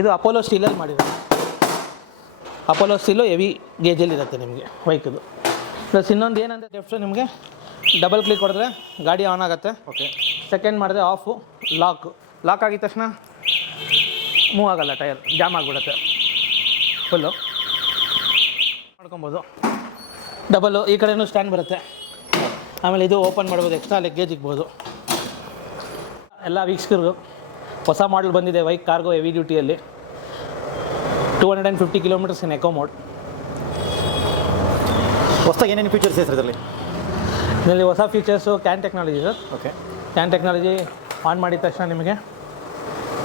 ಇದು ಅಪೋಲೋ ಸ್ಟೀಲಲ್ಲಿ ಮಾಡಿರೋದು. Apollo steel heavy ಗೇಜಲ್ಲಿ ಇರುತ್ತೆ ನಿಮಗೆ ಬೈಕದು. ಪ್ಲಸ್ ಇನ್ನೊಂದು ಏನಂದರೆ ಡೆಫ್ಟ್ ನಿಮಗೆ ಡಬಲ್ ಕ್ಲಿಕ್ ಹೊಡೆದ್ರೆ ಗಾಡಿ ಆನ್ ಆಗುತ್ತೆ. ಓಕೆ. ಸೆಕೆಂಡ್ ಮಾಡಿದ್ರೆ ಆಫು, ಲಾಕ್ ಆಗಿದ ತಕ್ಷಣ ಮೂವ್ ಆಗೋಲ್ಲ, ಟೈರ್ ಜಾಮ್ ಆಗಿಬಿಡುತ್ತೆ ಫುಲ್ಲು ಮಾಡ್ಕೊಬೋದು. ಡಬಲ್ಲು ಈ ಕಡೆಯೂ ಸ್ಟ್ಯಾಂಡ್ ಬರುತ್ತೆ. ಆಮೇಲೆ ಇದು ಓಪನ್ ಮಾಡ್ಬೋದು, ಎಕ್ಸ್ಟ್ರಾ ಲಗ್ಗೇಜ್ ಇಗ್ಬೋದು. ಎಲ್ಲ ವೀಕ್ಷಕರು ಹೊಸ ಮಾಡಲ್ ಬಂದಿದೆ ಬೈಕ್ ಕಾರ್ಗೋ ಹೆವಿ ಡ್ಯೂಟಿಯಲ್ಲಿ 250 ಕಿಲೋಮೀಟರ್ಸ್ ಇನ್ ಎಕೋ ಮೋಡ್. ಹೊಸದಾಗಿ ಏನೇನು ಫೀಚರ್ಸ್ ಇದೆ ಸರ್ ಇದರಲ್ಲಿ ಹೊಸ features can technology sir. Okay. Can technology on ಮಾಡಿದ ತಕ್ಷಣ ನಿಮಗೆ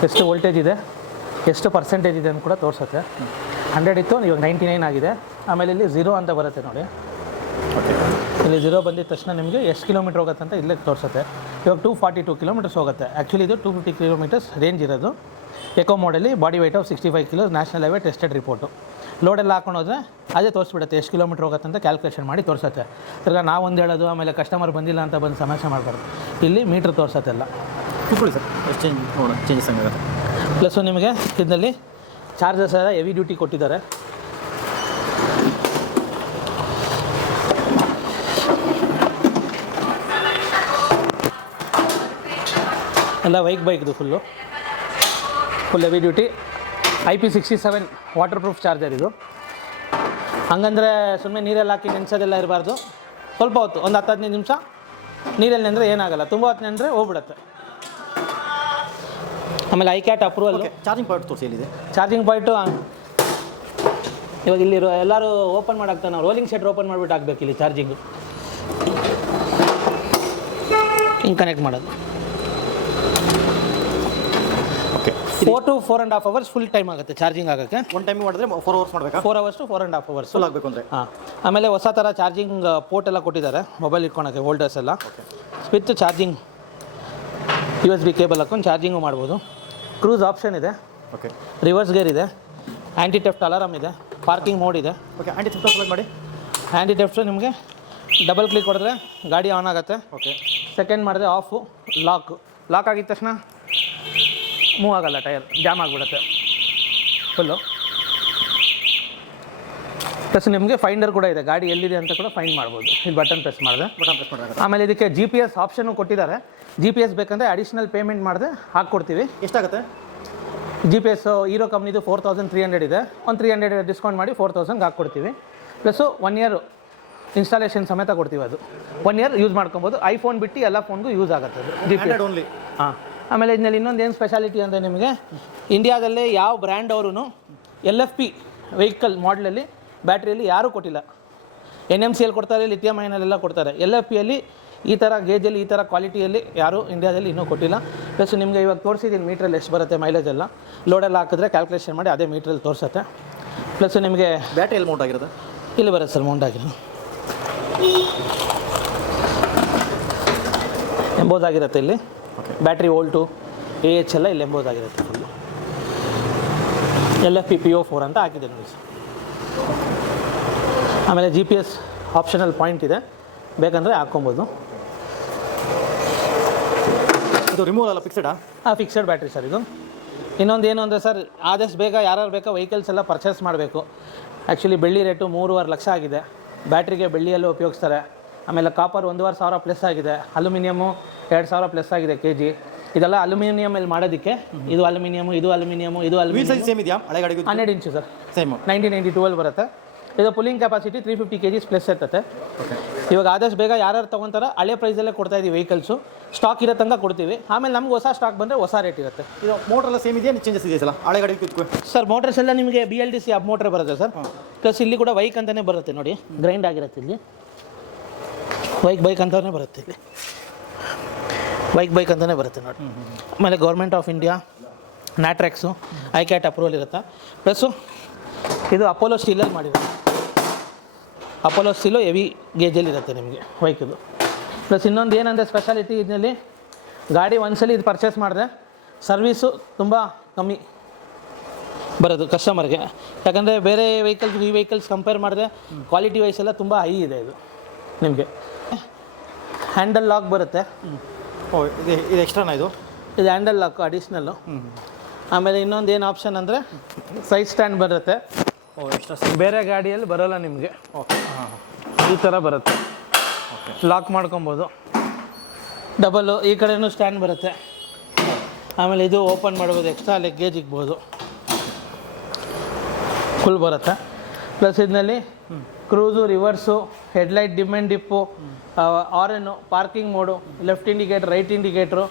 ಎಷ್ಟು ವೋಲ್ಟೇಜ್ ಇದೆ, ಎಷ್ಟು ಪರ್ಸೆಂಟೇಜ್ ಇದೆ ಅಂತ ಕೂಡ ತೋರಿಸುತ್ತೆ. 100 ಇತ್ತು, ಇವಾಗ 99 ಆಗಿದೆ. ಆಮೇಲೆ ಇಲ್ಲಿ 0 ಅಂತ ಬರುತ್ತೆ ನೋಡಿ. ಓಕೆ. ಇಲ್ಲಿ 0 ಬಂದಿದ ತಕ್ಷಣ ನಿಮಗೆ ಎಷ್ಟು ಕಿಲೋಮೀಟ್ರ್ ಹೋಗುತ್ತೆ ಅಂತ ಇಲ್ಲೇ ತೋರಿಸುತ್ತೆ. ಇವಾಗ 242 ಕಿಲೋಮೀಟರ್ಸ್ ಹೋಗುತ್ತೆ. ಆ್ಯಕ್ಚುಲಿ ಇದು 250 ಕಿಲೋಮೀಟರ್ಸ್ ರೇಂಜ್ ಇರೋದು. ಎಕೋ ಮೋಡಲ್ಲಿ body weight of 65 kilo, national highway tested report. ಲೋಡೆಲ್ಲ ಹಾಕೊಂಡು ಹೋದರೆ ಅದೇ ತೋರಿಸ್ಬಿಡುತ್ತೆ ಎಷ್ಟು ಕಿಲೋಮೀಟ್ರ್ ಹೋಗುತ್ತೆ ಅಂತ ಕ್ಯಾಲ್ಕುಲೇಷನ್ ಮಾಡಿ ತೋರಿಸುತ್ತೆ. ತಿರ್ಗಿ ನಾವು ಒಂದು ಹೇಳೋದು, ಆಮೇಲೆ ಕಸ್ಟಮರ್ ಬಂದಿಲ್ಲ ಅಂತ ಬಂದು ಸಮಸ್ಯೆ ಮಾಡಬಾರ್ದು. ಇಲ್ಲಿ ಮೀಟ್ರ್ ತೋರಿಸತ್ತೆಲ್ಲ. ಕೂತ್ಕೊಳ್ಳಿ ಸರ್, ಎಷ್ಟು ಚೇಂಜಸ್ ಆಗುತ್ತೆ. ಪ್ಲಸ್ಸು ನಿಮಗೆ ಇದರಲ್ಲಿ ಚಾರ್ಜಸ್ ಎಲ್ಲ ಹೆವಿ ಡ್ಯೂಟಿ ಕೊಟ್ಟಿದ್ದಾರೆ. ಎಲ್ಲ ಬೈಕ್ದು full heavy duty IP67 water proof charger ಇದು. ಹಂಗಂದರೆ ಸುಮ್ಮನೆ ನೀರಲ್ಲಿ ಹಾಕಿ ನೆನೆಸೋದೆಲ್ಲ ಇರಬಾರ್ದು. ಸ್ವಲ್ಪ ಹೊತ್ತು, ಒಂದು 10-15 ನಿಮಿಷ ನೀರಲ್ಲಿ ನೆಂದರೆ ಏನಾಗಲ್ಲ, ತುಂಬ ಹೊತ್ತು ನೆಂದರೆ ಹೋಗ್ಬಿಡುತ್ತೆ. ಆಮೇಲೆ ಐಕ್ಯಾಟ್ ಅಪ್ರೂವಲ್. ಚಾರ್ಜಿಂಗ್ ಪಾಯಿಂಟ್ ತೋರಿಸಿ ಎಲ್ಲಿದೆ? ಚಾರ್ಜಿಂಗ್ ಪಾಯಿಂಟು ಇವಾಗ ಇಲ್ಲಿ ಎಲ್ಲರೂ ಓಪನ್ ಮಾಡಾಕ್ತಾನೆ, ನಾವು ರೋಲಿಂಗ್ ಶಟರ್ ಓಪನ್ ಮಾಡಿಬಿಟ್ಟು ಹಾಕ್ಬೇಕು ಇಲ್ಲಿ ಚಾರ್ಜಿಂಗು. ಹಿಂಗೆ ಕನೆಕ್ಟ್ ಮಾಡೋದು. Okay. 4 to 4.5 hours full time ಆಗುತ್ತೆ ಚಾರ್ಜಿಂಗ್ ಆಗೋಕ್ಕೆ. ಒನ್ ಟೈಮಿಗೆ ಮಾಡಿದ್ರೆ 4 ಅವರ್ಸ್ ಮಾಡಬೇಕಾ? 4 hours to 4.5 hours ಫುಲ್ ಆಗಬೇಕು ಅಂದರೆ. ಹಾಂ. ಆಮೇಲೆ ಹೊಸ ಥರ ಚಾರ್ಜಿಂಗ್ ಪೋರ್ಟ್ ಎಲ್ಲ ಕೊಟ್ಟಿದ್ದಾರೆ, ಮೊಬೈಲ್ ಇಟ್ಕೊಳಕ್ಕೆ ಹೋಲ್ಡರ್ಸ್ ಎಲ್ಲ. ವಿತ್ ಚಾರ್ಜಿಂಗ್ USB ಕೇಬಲ್ ಹಾಕೊಂಡು ಚಾರ್ಜಿಂಗು ಮಾಡ್ಬೋದು. ಕ್ರೂಸ್ ಆಪ್ಷನ್ ಇದೆ. ಓಕೆ. ರಿವರ್ಸ್ ಗೇರ್ ಇದೆ. ಆ್ಯಂಟಿ ಟೆಫ್ಟ್ ಅಲಾರಮ್ ಇದೆ. ಪಾರ್ಕಿಂಗ್ ಮೋಡ್ ಇದೆ. ಓಕೆ. ಆ್ಯಂಟಿ ಥೆಫ್ಟ್ ಸೆಲೆಕ್ಟ್ ಮಾಡಿ. ಆ್ಯಂಟಿ ಟೆಫ್ಟ್ ನಿಮಗೆ ಡಬಲ್ ಕ್ಲಿಕ್ ಹೊಡೆದ್ರೆ ಗಾಡಿ ಆನ್ ಆಗುತ್ತೆ. ಓಕೆ. ಸೆಕೆಂಡ್ ಮಾಡಿದ್ರೆ ಆಫು, ಲಾಕ್ ಆಗಿದ ತಕ್ಷಣ ಮೂವ್ ಆಗೋಲ್ಲ, ಟೈರ್ ಜಾಮ್ ಆಗಿಬಿಡುತ್ತೆ ಫುಲ್ಲು. ಪ್ಲಸ್ ನಿಮಗೆ ಫೈಂಡರ್ ಕೂಡ ಇದೆ, ಗಾಡಿ ಎಲ್ಲಿದೆ ಅಂತ ಕೂಡ ಫೈಂಡ್ ಮಾಡ್ಬೋದು. ಇಲ್ಲಿ ಬಟನ್ ಪ್ರೆಸ್ ಮಾಡಿದ್ರೆ. ಆಮೇಲೆ ಇದಕ್ಕೆ GPS ಆಪ್ಷನ್ನು ಕೊಟ್ಟಿದ್ದಾರೆ. GPS ಬೇಕಂದರೆ ಅಡಿಷ್ನಲ್ ಪೇಮೆಂಟ್ ಮಾಡಿದ್ರೆ ಹಾಕ್ಕೊಡ್ತೀವಿ. ಎಷ್ಟಾಗುತ್ತೆ? GPS ಹೀರೋ ಕಂಪ್ನಿದು 4300 ಇದೆ. ಒಂದು 300 ಡಿಸ್ಕೌಂಟ್ ಮಾಡಿ 4000 ಹಾಕ್ಕೊಡ್ತೀವಿ. ಪ್ಲಸ್ಸು 1 year ಇನ್ಸ್ಟಾಲೇಷನ್ ಸಮೇತ ಕೊಡ್ತೀವಿ. ಅದು 1 year ಯೂಸ್ ಮಾಡ್ಕೊಬೋದು. ಐಫೋನ್ ಬಿಟ್ಟು ಎಲ್ಲ ಫೋನ್ಗೂ ಯೂಸ್ ಆಗುತ್ತೆ ಅದು GPS ಓನ್ಲಿ. ಹಾಂ. ಆಮೇಲೆ ಇದರಲ್ಲಿ ಇನ್ನೊಂದು ಏನು ಸ್ಪೆಷಾಲಿಟಿ ಅಂದರೆ ನಿಮಗೆ ಇಂಡಿಯಾದಲ್ಲೇ ಯಾವ ಬ್ರ್ಯಾಂಡ್ ಅವರೂ LFP ವೆಹಿಕಲ್ ಮಾಡಲಲ್ಲಿ ಬ್ಯಾಟ್ರಿಯಲ್ಲಿ ಯಾರೂ ಕೊಟ್ಟಿಲ್ಲ. NMCL ಕೊಡ್ತಾರೆ, ಲಿಥಿಯಂ ಅಯನಲ್ಲೆಲ್ಲ ಕೊಡ್ತಾರೆ. LFPಯಲ್ಲಿ ಈ ಥರ ಗೇಜಲ್ಲಿ ಈ ಥರ ಕ್ವಾಲಿಟಿಯಲ್ಲಿ ಯಾರೂ ಇಂಡಿಯಾದಲ್ಲಿ ಇನ್ನೂ ಕೊಟ್ಟಿಲ್ಲ. ಪ್ಲಸ್ ನಿಮಗೆ ಇವಾಗ ತೋರಿಸಿದ್ದೀನಿ ಮೀಟ್ರಲ್ಲಿ ಎಷ್ಟು ಬರುತ್ತೆ ಮೈಲೇಜ್ ಎಲ್ಲ. ಲೋಡೆಲ್ಲ ಹಾಕಿದ್ರೆ ಕ್ಯಾಲ್ಕುಲೇಷನ್ ಮಾಡಿ ಅದೇ ಮೀಟ್ರಲ್ಲಿ ತೋರಿಸುತ್ತೆ. ಪ್ಲಸ್ ನಿಮಗೆ ಬ್ಯಾಟ್ರಿ ಎಲ್ಲಿ ಮೌಂಟ್ ಆಗಿರೋದು? ಇಲ್ಲಿ ಬರುತ್ತೆ ಸರ್, ಮೌಂಟ್ ಆಗಿರೋದು ಎಂಬೋಸ್ ಆಗಿರುತ್ತೆ ಇಲ್ಲಿ. ಬ್ಯಾಟ್ರಿ ವೋಲ್ಟು AH ಎಲ್ಲ ಇಲ್ಲಿ ಎಂಬೋಸ್ ಆಗಿರುತ್ತೆ ಫುಲ್ಲು. LFP PO4 ಅಂತ ಹಾಕಿದೆ ನೋಡಿ ಸರ್. ಆಮೇಲೆ GPS ಆಪ್ಷನಲ್ ಪಾಯಿಂಟ್ ಇದೆ, ಬೇಕಂದರೆ ಹಾಕ್ಕೊಬೋದು. ಇದು ರಿಮೂವ್ ಅಲ್ಲ, ಫಿಕ್ಸೆಡಾ? ಹಾಂ, ಫಿಕ್ಸೆಡ್ ಬ್ಯಾಟ್ರಿ ಸರ್ ಇದು. ಇನ್ನೊಂದು ಏನು ಅಂದರೆ ಸರ್, ಆದಷ್ಟು ಬೇಗ ಯಾರು ಬೇಕೋ ವೆಹಿಕಲ್ಸ್ ಎಲ್ಲ ಪರ್ಚೇಸ್ ಮಾಡಬೇಕು. ಆ್ಯಕ್ಚುಲಿ ಬೆಳ್ಳಿ ರೇಟು 3.5 ಲಕ್ಷ ಆಗಿದೆ. ಬ್ಯಾಟ್ರಿಗೆ ಬೆಳ್ಳಿಯಲ್ಲೂ ಉಪಯೋಗಿಸ್ತಾರೆ. ಆಮೇಲೆ ಕಾಪರ್ 1,500 ಪ್ಲಸ್ ಆಗಿದೆ. ಅಲ್ಯೂಮಿನಿಯಮು 2,000 ಪ್ಲಸ್ ಆಗಿದೆ kg. ಇದೆಲ್ಲ ಅಲ್ಯೂಮಿನಿಯಮಲ್ಲಿ ಮಾಡೋದಕ್ಕೆ. ಇದು ಅಲ್ಯೂಮಿನಿಯಮು, ಇದು ಅಲ್ಯೂಮಿನಿಯಮು, ಇದು ಅಲ್ಯೂಮಿನಿಯಮ್. ಸೇಮ್ ಇದೆಯಾ? ಹಳೆ ಗಾಡಿಗೆ 12 ಇಂಚು ಸರ್, ಸೇಮ್ 1992 ಬರುತ್ತೆ. ಇದು ಪುಲ್ಲಿಂಗ್ ಕೆಪಾಸಿಟಿ 350 kg ಪ್ಲಸ್ ಇರ್ತದೆ. ಇವಾಗ ಆದಷ್ಟು ಬೇಗ ಯಾರು ತೊಗೊತಾರೋ ಹಳೆ ಪ್ರೈಸಲ್ಲೇ ಕೊಡ್ತಾಯಿದ್ದೀವಿ ವೆಹಿಕಲ್ಸು. ಸ್ಟಾಕ್ ಇರೋ ತನಕ ಕೊಡ್ತೀವಿ. ಆಮೇಲೆ ನಮ್ಗೆ ಹೊಸ ಸ್ಟಾಕ್ ಬಂದರೆ ಹೊಸ ರೇಟ್ ಇರುತ್ತೆ. ಇದು ಮೋಟ್ರೆಲ್ಲ ಸೇಮ್ ಇದೆಯಾ, ಚೇಂಜಸ್ ಇದೆಯಾ ಸಲ ಹಳೆ ಗಾಡಿ ಕೂತ್ಕೊ? ಸರ್ ಮೋಟರ್ಸ್ ಎಲ್ಲ ನಿಮಗೆ BLDC ಅಪ್ ಮೋಟ್ರ್ ಬರುತ್ತೆ ಸರ್. ಪ್ಲಸ್ ಇಲ್ಲಿ ಕೂಡ ಬೈಕ್ ಅಂತಲೇ ಬರುತ್ತೆ ನೋಡಿ, ಗ್ರೈಂಡ್ ಆಗಿರುತ್ತೆ ಇಲ್ಲಿ. ಬೈಕ್ ಅಂತಲೇ ಬರುತ್ತೆ ಇಲ್ಲಿ, ಬೈಕ್ ಅಂತಲೇ ಬರುತ್ತೆ ನೋಡಿ. ಆಮೇಲೆ ಗೌರ್ಮೆಂಟ್ ಆಫ್ ಇಂಡಿಯಾ ನ್ಯಾಟ್ರ್ಯಾಕ್ಸು ಐಕ್ಯಾಟ್ ಅಪ್ರೂವಲ್ ಇರುತ್ತೆ. ಪ್ಲಸ್ಸು ಇದು ಅಪೋಲೋ ಸ್ಟೀಲಲ್ಲಿ ಮಾಡಿರೋದು. ಅಪೋಲೋ ಸ್ಟೀಲು ಹೆವಿ ಗೇಜಲ್ಲಿ ಇರುತ್ತೆ ನಿಮಗೆ ಬೈಕದು. ಪ್ಲಸ್ ಇನ್ನೊಂದು ಏನಂದರೆ ಸ್ಪೆಷಾಲಿಟಿ ಇದರಲ್ಲಿ, ಗಾಡಿ ಒಂದ್ಸಲಿ ಇದು ಪರ್ಚೇಸ್ ಮಾಡಿದ್ರೆ ಸರ್ವೀಸು ತುಂಬ ಕಮ್ಮಿ ಬರೋದು ಕಸ್ಟಮರ್ಗೆ. ಯಾಕಂದರೆ ಬೇರೆ ವೆಹಿಕಲ್ಸ್ ಈ ವೆಹಿಕಲ್ಸ್ ಕಂಪೇರ್ ಮಾಡಿದ್ರೆ ಕ್ವಾಲಿಟಿ ವೈಸ್ ಎಲ್ಲ ತುಂಬ ಹೈ ಇದೆ ಇದು ನಿಮಗೆ. ಹ್ಯಾಂಡಲ್ ಲಾಕ್ ಬರುತ್ತೆ. ಇದು ಎಕ್ಸ್ಟ್ರಾನಾ? ಇದು ಹ್ಯಾಂಡಲ್ ಲಾಕ್ ಅಡಿಷ್ನಲ್ಲು. ಆಮೇಲೆ ಇನ್ನೊಂದು ಏನು ಆಪ್ಷನ್ ಅಂದರೆ ಸೈಡ್ ಸ್ಟ್ಯಾಂಡ್ ಬರುತ್ತೆ. ಓ ಎಕ್ಸ್ಟ್ರಾ. ಬೇರೆ ಗಾಡಿಯಲ್ಲಿ ಬರೋಲ್ಲ ನಿಮಗೆ. ಓಕೆ ಹಾಂ. ಈ ಥರ ಬರುತ್ತೆ. ಲಾಕ್ ಮಾಡ್ಕೊಬೋದು. ಡಬಲ್ಲು ಈ ಕಡೆಯೂ ಸ್ಟ್ಯಾಂಡ್ ಬರುತ್ತೆ. ಆಮೇಲೆ ಇದು ಓಪನ್ ಮಾಡ್ಬೋದು, ಎಕ್ಸ್ಟ್ರಾ ಲಗ್ಗೇಜ್ ಇಗ್ಬೋದು, ಫುಲ್ ಬರುತ್ತೆ. ಪ್ಲಸ್ ಇದರಲ್ಲಿ cruise, reverse, headlight, dim and dip, ಆರೆನ್ನು, parking mode, left indicator, right indicator,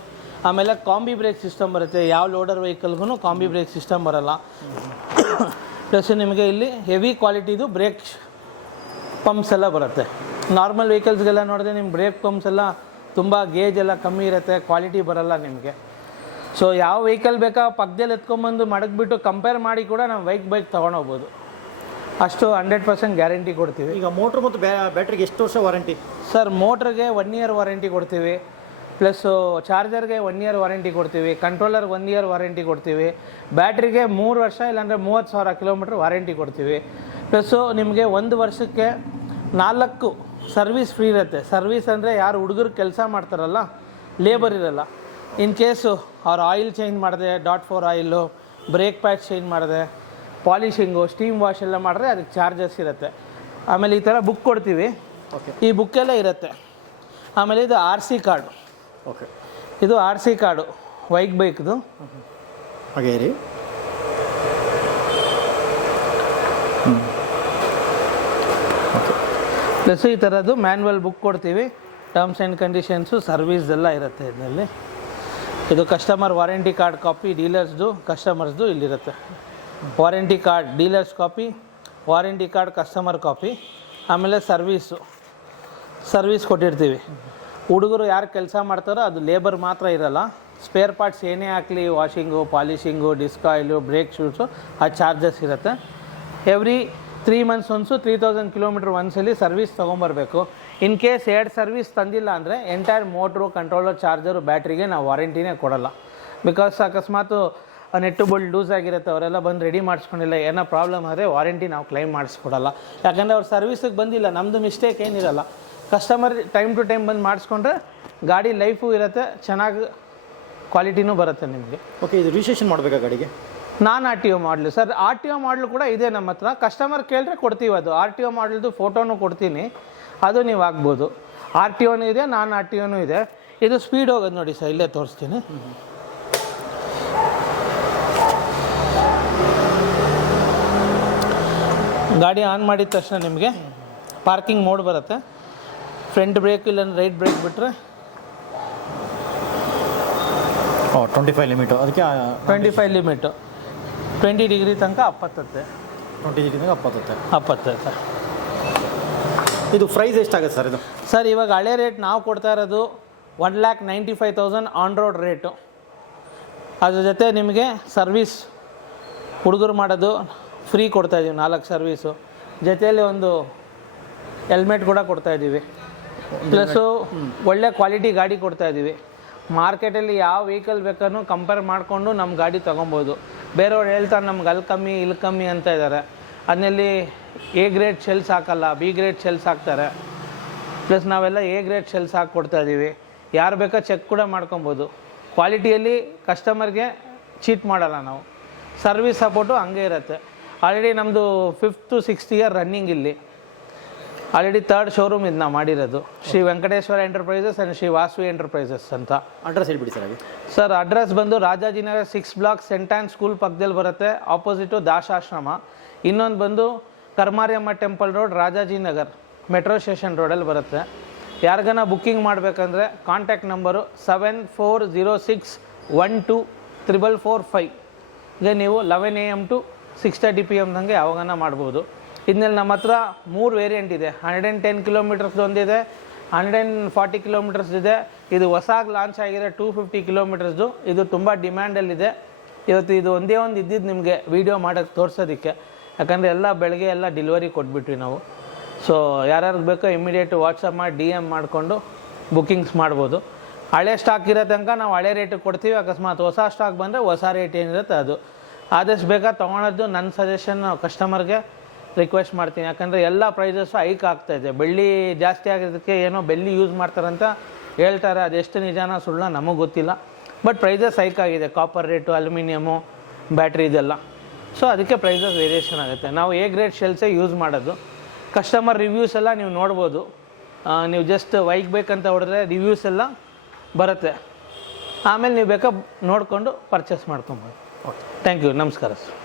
ಆಮೇಲೆ ಕಾಂಬಿ ಬ್ರೇಕ್ ಸಿಸ್ಟಮ್ ಬರುತ್ತೆ. ಯಾವ ಲೋಡರ್ ವೆಹಿಕಲ್ಗೂ ಕಾಂಬಿ ಬ್ರೇಕ್ ಸಿಸ್ಟಮ್ ಬರೋಲ್ಲ. ಪ್ಲಸ್ ನಿಮಗೆ ಇಲ್ಲಿ ಹೆವಿ ಕ್ವಾಲಿಟಿದು ಬ್ರೇಕ್ ಪಂಪ್ಸ್ ಎಲ್ಲ ಬರುತ್ತೆ. ನಾರ್ಮಲ್ ವೆಹಿಕಲ್ಸ್ಗೆಲ್ಲ ನೋಡಿದ್ರೆ ನಿಮ್ಮ ಬ್ರೇಕ್ ಪಂಪ್ಸ್ ಎಲ್ಲ ತುಂಬ ಗೇಜ್ ಎಲ್ಲ ಕಮ್ಮಿ ಇರುತ್ತೆ, ಕ್ವಾಲಿಟಿ ಬರೋಲ್ಲ ನಿಮಗೆ. ಸೊ ಯಾವ ವೆಹಿಕಲ್ ಬೇಕಾ ಪಕ್ಕದಲ್ಲಿ ಎತ್ಕೊಂಬಂದು ಮಡಗಿಬಿಟ್ಟು ಕಂಪೇರ್ ಮಾಡಿ ಕೂಡ ನಾವು ಬೈಕ್ ತೊಗೊಂಡೋಗ್ಬೋದು. ಅಷ್ಟು 100% ಗ್ಯಾರಂಟಿ ಕೊಡ್ತೀವಿ. ಈಗ ಮೋಟ್ರ್ ಮತ್ತು ಬ್ಯಾಟ್ರಿಗೆ ಎಷ್ಟು ವರ್ಷ ವಾರಂಟಿ? ಸರ್ ಮೋಟ್ರಿಗೆ 1 ಇಯರ್ ವಾರಂಟಿ ಕೊಡ್ತೀವಿ. ಪ್ಲಸ್ಸು ಚಾರ್ಜರ್ಗೆ 1 ಇಯರ್ ವಾರಂಟಿ ಕೊಡ್ತೀವಿ. ಕಂಟ್ರೋಲರ್ಗೆ 1 ಇಯರ್ ವಾರಂಟಿ ಕೊಡ್ತೀವಿ. ಬ್ಯಾಟ್ರಿಗೆ 3 ವರ್ಷ ಇಲ್ಲಾಂದರೆ 30,000 ಕಿಲೋಮೀಟ್ರ್ ವಾರಂಟಿ ಕೊಡ್ತೀವಿ. ಪ್ಲಸ್ಸು ನಿಮಗೆ 1 ವರ್ಷಕ್ಕೆ 4 ಸರ್ವಿಸ್ ಫ್ರೀ ಇರುತ್ತೆ. ಸರ್ವಿಸ್ ಅಂದರೆ ಯಾರು ಹುಡುಗರು ಕೆಲಸ ಮಾಡ್ತಾರಲ್ಲ, ಲೇಬರ್ ಇರಲ್ಲ, ಇನ್ ಕೇಸು ಅವ್ರು ಆಯಿಲ್ ಚೇಂಜ್ ಮಾಡಿದೆ, .4 ಆಯಿಲು, ಬ್ರೇಕ್ ಪ್ಯಾಡ್ ಚೇಂಜ್ ಮಾಡಿದೆ, ಪಾಲಿಷಿಂಗು, ಸ್ಟೀಮ್ ವಾಶ್ ಎಲ್ಲ ಮಾಡಿದ್ರೆ ಅದಕ್ಕೆ ಚಾರ್ಜಸ್ ಇರುತ್ತೆ. ಆಮೇಲೆ ಈ ಥರ ಬುಕ್ ಕೊಡ್ತೀವಿ. ಓಕೆ. ಈ ಬುಕ್ಕೆಲ್ಲ ಇರುತ್ತೆ. ಆಮೇಲೆ ಇದು RC ಕಾರ್ಡು. ಓಕೆ. ಇದು RC ಕಾರ್ಡು ಬೈಕ್ದು. ಹಾಗೆ ರೀ. ಪ್ಲಸ್ ಈ ಥರದ್ದು ಮ್ಯಾನ್ಯಲ್ ಬುಕ್ ಕೊಡ್ತೀವಿ. ಟರ್ಮ್ಸ್ ಆ್ಯಂಡ್ ಕಂಡೀಷನ್ಸು, ಸರ್ವೀಸ್ ಎಲ್ಲ ಇರುತ್ತೆ ಇದರಲ್ಲಿ. ಇದು ಕಸ್ಟಮರ್ ವಾರಂಟಿ ಕಾರ್ಡ್ ಕಾಪಿ, ಡೀಲರ್ಸ್ದು, ಕಸ್ಟಮರ್ಸ್ದು ಇಲ್ಲಿರುತ್ತೆ. Warranty card dealers copy, warranty card customer copy, ಆಮೇಲೆ ಸರ್ವೀಸ್ ಕೊಟ್ಟಿರ್ತೀವಿ. ಹುಡುಗರು ಯಾರು ಕೆಲಸ ಮಾಡ್ತಾರೋ ಅದು ಲೇಬರ್ ಮಾತ್ರ ಇರೋಲ್ಲ. ಸ್ಪೇರ್ ಪಾರ್ಟ್ಸ್ ಏನೇ ಹಾಕಲಿ, washing, polishing, disc oil, brake ಶೂಟ್ಸು, ಆ ಚಾರ್ಜಸ್ ಇರುತ್ತೆ. ಎವ್ರಿ 3 ಮಂತ್ಸ್ ಒನ್ಸು 3000 ಕಿಲೋಮೀಟ್ರ್ ಒಂದ್ಸಲಿ ಸರ್ವಿಸ್ ತೊಗೊಂಬರ್ಬೇಕು. ಇನ್ ಕೇಸ್ 2 ಸರ್ವಿಸ್ ತಂದಿಲ್ಲ ಅಂದರೆ ಎಂಟೈರ್ ಮೋಟ್ರು, ಕಂಟ್ರೋಲರ್, ಚಾರ್ಜರು, ಬ್ಯಾಟ್ರಿಗೆ ನಾವು ವಾರಂಟಿನೇ ಕೊಡೋಲ್ಲ. ಬಿಕಾಸ್ ಅಕಸ್ಮಾತು ನೆಟ್ಟು ಬೋಲ್ಟ್ ಲೂಸ್ ಆಗಿರುತ್ತೆ, ಅವರೆಲ್ಲ ಬಂದು ರೆಡಿ ಮಾಡಿಸ್ಕೊಂಡಿಲ್ಲ, ಏನೋ ಪ್ರಾಬ್ಲಮ್ ಆದರೆ ವಾರಂಟಿ ನಾವು ಕ್ಲೈಮ್ ಮಾಡಿಸ್ಕೊಡಲ್ಲ. ಯಾಕಂದರೆ ಅವ್ರು ಸರ್ವಿಸಿಗೆ ಬಂದಿಲ್ಲ, ನಮ್ಮದು ಮಿಸ್ಟೇಕ್ ಏನಿರಲ್ಲ. ಕಸ್ಟಮರ್ ಟೈಮ್ ಟು ಟೈಮ್ ಬಂದು ಮಾಡಿಸ್ಕೊಂಡ್ರೆ ಗಾಡಿ ಲೈಫು ಇರುತ್ತೆ, ಚೆನ್ನಾಗಿ ಕ್ವಾಲಿಟಿನೂ ಬರುತ್ತೆ ನಿಮಗೆ. ಓಕೆ. ಇದು ರಿಜಿಸ್ಟ್ರೇಷನ್ ಮಾಡಬೇಕಾ ಗಾಡಿಗೆ? ನಾನ್ RTO ಮಾಡಲು ಸರ್. RTO ಮಾಡಲು ಕೂಡ ಇದೆ ನಮ್ಮ ಹತ್ರ. ಕಸ್ಟಮರ್ ಕೇಳಿದ್ರೆ ಕೊಡ್ತೀವಿ. ಅದು RTO ಮಾಡಲ್ದು ಫೋಟೋನು ಕೊಡ್ತೀನಿ, ಅದು ನೀವು ಆಗ್ಬೋದು. RTOನೂ ಇದೆ, ನಾನ್ RTOನೂ ಇದೆ. ಇದು ಸ್ಪೀಡ್ ಹೋಗೋದು ನೋಡಿ ಸರ್, ಇಲ್ಲೇ ತೋರಿಸ್ತೀನಿ. ಗಾಡಿ ಆನ್ ಮಾಡಿದ ತಕ್ಷಣ ನಿಮಗೆ ಪಾರ್ಕಿಂಗ್ ಮೋಡ್ ಬರುತ್ತೆ. ಫ್ರಂಟ್ ಬ್ರೇಕ್ ಇಲ್ಲ ರೈಟ್ ಬ್ರೇಕ್ ಬಿಟ್ಟರೆ 25 ಲಿಮಿಟು. ಅದಕ್ಕೆ 25 ಲಿಮಿಟು. 20 ಡಿಗ್ರಿ ತನಕ ಅಪ್ಪತ್ತತ್ತೆ. 20 ಡಿಗ್ರಿ ಅಪ್ಪತ್ತತ್ತೆ. ಇದು ಪ್ರೈಸ್ ಎಷ್ಟಾಗುತ್ತೆ ಸರ್ ಇದು? ಸರ್ ಇವಾಗ ಹಳೆ ರೇಟ್ ನಾವು ಕೊಡ್ತಾ ಇರೋದು 1,95,000 ಆನ್ ರೋಡ್ ರೇಟು. ಅದ್ರ ಜೊತೆ ನಿಮಗೆ ಸರ್ವಿಸ್ ಹುಡುಗರು ಮಾಡೋದು ಫ್ರೀ ಕೊಡ್ತಾಯಿದ್ದೀವಿ, 4 ಸರ್ವೀಸು. ಜೊತೆಯಲ್ಲಿ ಒಂದು ಹೆಲ್ಮೆಟ್ ಕೂಡ ಕೊಡ್ತಾಯಿದ್ದೀವಿ. ಪ್ಲಸ್ಸು ಒಳ್ಳೆ ಕ್ವಾಲಿಟಿ ಗಾಡಿ ಕೊಡ್ತಾಯಿದ್ದೀವಿ. ಮಾರ್ಕೆಟಲ್ಲಿ ಯಾವ ವೆಹಿಕಲ್ ಬೇಕಾದ್ರೂ ಕಂಪೇರ್ ಮಾಡಿಕೊಂಡು ನಮ್ಮ ಗಾಡಿ ತೊಗೊಬೋದು. ಬೇರೆಯವ್ರು ಹೇಳ್ತಾರೆ ನಮ್ಗೆ ಅಲ್ಲಿ ಕಮ್ಮಿ ಇಲ್ಲಿ ಕಮ್ಮಿ ಅಂತ ಇದ್ದಾರೆ. ಅದನ್ನಲ್ಲಿ A ಗ್ರೇಡ್ ಶೆಲ್ಸ್ ಹಾಕಲ್ಲ, B ಗ್ರೇಡ್ ಶೆಲ್ಸ್ ಹಾಕ್ತಾರೆ. ಪ್ಲಸ್ ನಾವೆಲ್ಲ A ಗ್ರೇಡ್ ಶೆಲ್ಸ್ ಹಾಕಿ ಕೊಡ್ತಾಯಿದ್ದೀವಿ. ಯಾರು ಬೇಕಾ ಚೆಕ್ ಕೂಡ ಮಾಡ್ಕೊಬೋದು. ಕ್ವಾಲಿಟಿಯಲ್ಲಿ ಕಸ್ಟಮರ್ಗೆ ಚೀಟ್ ಮಾಡಲ್ಲ ನಾವು. ಸರ್ವಿಸ್ ಸಪೋರ್ಟು ಹಂಗೆ ಇರುತ್ತೆ. ಆಲ್ರೆಡಿ ನಮ್ಮದು 5th to 6th year running ಇಲ್ಲಿ. ಆಲ್ರೆಡಿ 3rd ಶೋರೂಮ್ ಇದು ನಾವು ಮಾಡಿರೋದು. Shri Venkateshwara enterprises and Shri Vasavi enterprises ಅಂತ. ಅಡ್ರೆಸ್ ಹೇಳ್ಬಿಡಿ ಸರ್. ಸರ್ ಅಡ್ರೆಸ್ ಬಂದು Rajajinagar 6 block, saint Ann school ಪಕ್ಕದಲ್ಲಿ ಬರುತ್ತೆ, ಆಪೋಸಿಟು ದಾಸಾಶ್ರಮ. ಇನ್ನೊಂದು ಬಂದು Karmariyamma temple road, Rajajinagar metro station ರೋಡಲ್ಲಿ ಬರುತ್ತೆ. ಯಾರಿಗಾನ ಬುಕ್ಕಿಂಗ್ ಮಾಡಬೇಕಂದ್ರೆ ಕಾಂಟ್ಯಾಕ್ಟ್ ನಂಬರು 7406124445. ಈಗ ನೀವು 11 AM to 6:30 PM ನನಗೆ ಯಾವಾಗನ ಮಾಡ್ಬೋದು. ಇದನ್ನಲ್ಲಿ ನಮ್ಮ ಹತ್ರ 3 ವೇರಿಯಂಟ್ ಇದೆ. 110 ಕಿಲೋಮೀಟರ್ಸ್ದು ಒಂದಿದೆ, 140 ಕಿಲೋಮೀಟರ್ಸ್ ಇದೆ. ಇದು ಹೊಸಾಗಿ ಲಾಂಚ್ ಆಗಿದೆ 250 ಕಿಲೋಮೀಟರ್ಸ್ದು. ಇದು ತುಂಬ ಡಿಮ್ಯಾಂಡಲ್ಲಿದೆ. ಇವತ್ತು ಇದು ಒಂದೇ ಒಂದು ಇದ್ದಿದ್ದು ನಿಮಗೆ ವೀಡಿಯೋ ಮಾಡೋಕ್ಕೆ ತೋರಿಸೋದಕ್ಕೆ. ಯಾಕಂದರೆ ಎಲ್ಲ ಬೆಳಗ್ಗೆ ಎಲ್ಲ ಡೆಲಿವರಿ ಕೊಟ್ಬಿಟ್ವಿ ನಾವು. ಸೊ ಯಾರ್ಯಾರಿಗೆ ಬೇಕೋ ಇಮಿಡಿಯೇಟ್ ವಾಟ್ಸಪ್ ಮಾಡಿ DM ಮಾಡಿಕೊಂಡು ಬುಕ್ಕಿಂಗ್ಸ್ ಮಾಡ್ಬೋದು. ಹಳೆ ಸ್ಟಾಕ್ ಇರೋ ತನಕ ನಾವು ಹಳೆ ರೇಟಿಗೆ ಕೊಡ್ತೀವಿ. ಅಕಸ್ಮಾತ್ ಹೊಸ ಸ್ಟಾಕ್ ಬಂದರೆ ಹೊಸ ರೇಟ್ ಏನಿರುತ್ತೆ ಅದು. ಆದಷ್ಟು ಬೇಗ ತೊಗೊಳೋದು ನನ್ನ ಸಜೆಷನ್ ಕಸ್ಟಮರ್ಗೆ ರಿಕ್ವೆಸ್ಟ್ ಮಾಡ್ತೀನಿ. ಯಾಕಂದರೆ ಎಲ್ಲ ಪ್ರೈಸಸ್ಸು ಹೈಕ್ ಆಗ್ತಾಯಿದೆ. ಬೆಳ್ಳಿ ಜಾಸ್ತಿ ಆಗಿರೋದಕ್ಕೆ ಏನೋ ಬೆಳ್ಳಿ ಯೂಸ್ ಮಾಡ್ತಾರಂತ ಹೇಳ್ತಾರೆ. ಅದೆಷ್ಟು ನಿಜಾನ ಸುಳ್ಳ ನಮಗೆ ಗೊತ್ತಿಲ್ಲ. ಬಟ್ ಪ್ರೈಸಸ್ ಹೈಕ್ ಆಗಿದೆ. ಕಾಪರ್ ರೇಟು, ಅಲ್ಯೂಮಿನಿಯಮು, ಬ್ಯಾಟ್ರಿ ಇದೆಲ್ಲ. ಸೊ ಅದಕ್ಕೆ ಪ್ರೈಸಸ್ ವೇರಿಯೇಷನ್ ಆಗುತ್ತೆ. ನಾವು ಎ ಗ್ರೇಡ್ ಶೆಲ್ಸೇ ಯೂಸ್ ಮಾಡೋದು. ಕಸ್ಟಮರ್ ರಿವ್ಯೂಸ್ ಎಲ್ಲ ನೀವು ನೋಡ್ಬೋದು. ನೀವು ಜಸ್ಟ್ ವೈಕ್ ಬೇಕಂತ ಹೊಡೆದ್ರೆ ರಿವ್ಯೂಸ್ ಎಲ್ಲ ಬರುತ್ತೆ. ಆಮೇಲೆ ನೀವು ಬೇಕಾ ನೋಡಿಕೊಂಡು ಪರ್ಚೇಸ್ ಮಾಡ್ಕೊಬೋದು. Thank you. ನಮಸ್ಕಾರ ಸರ್.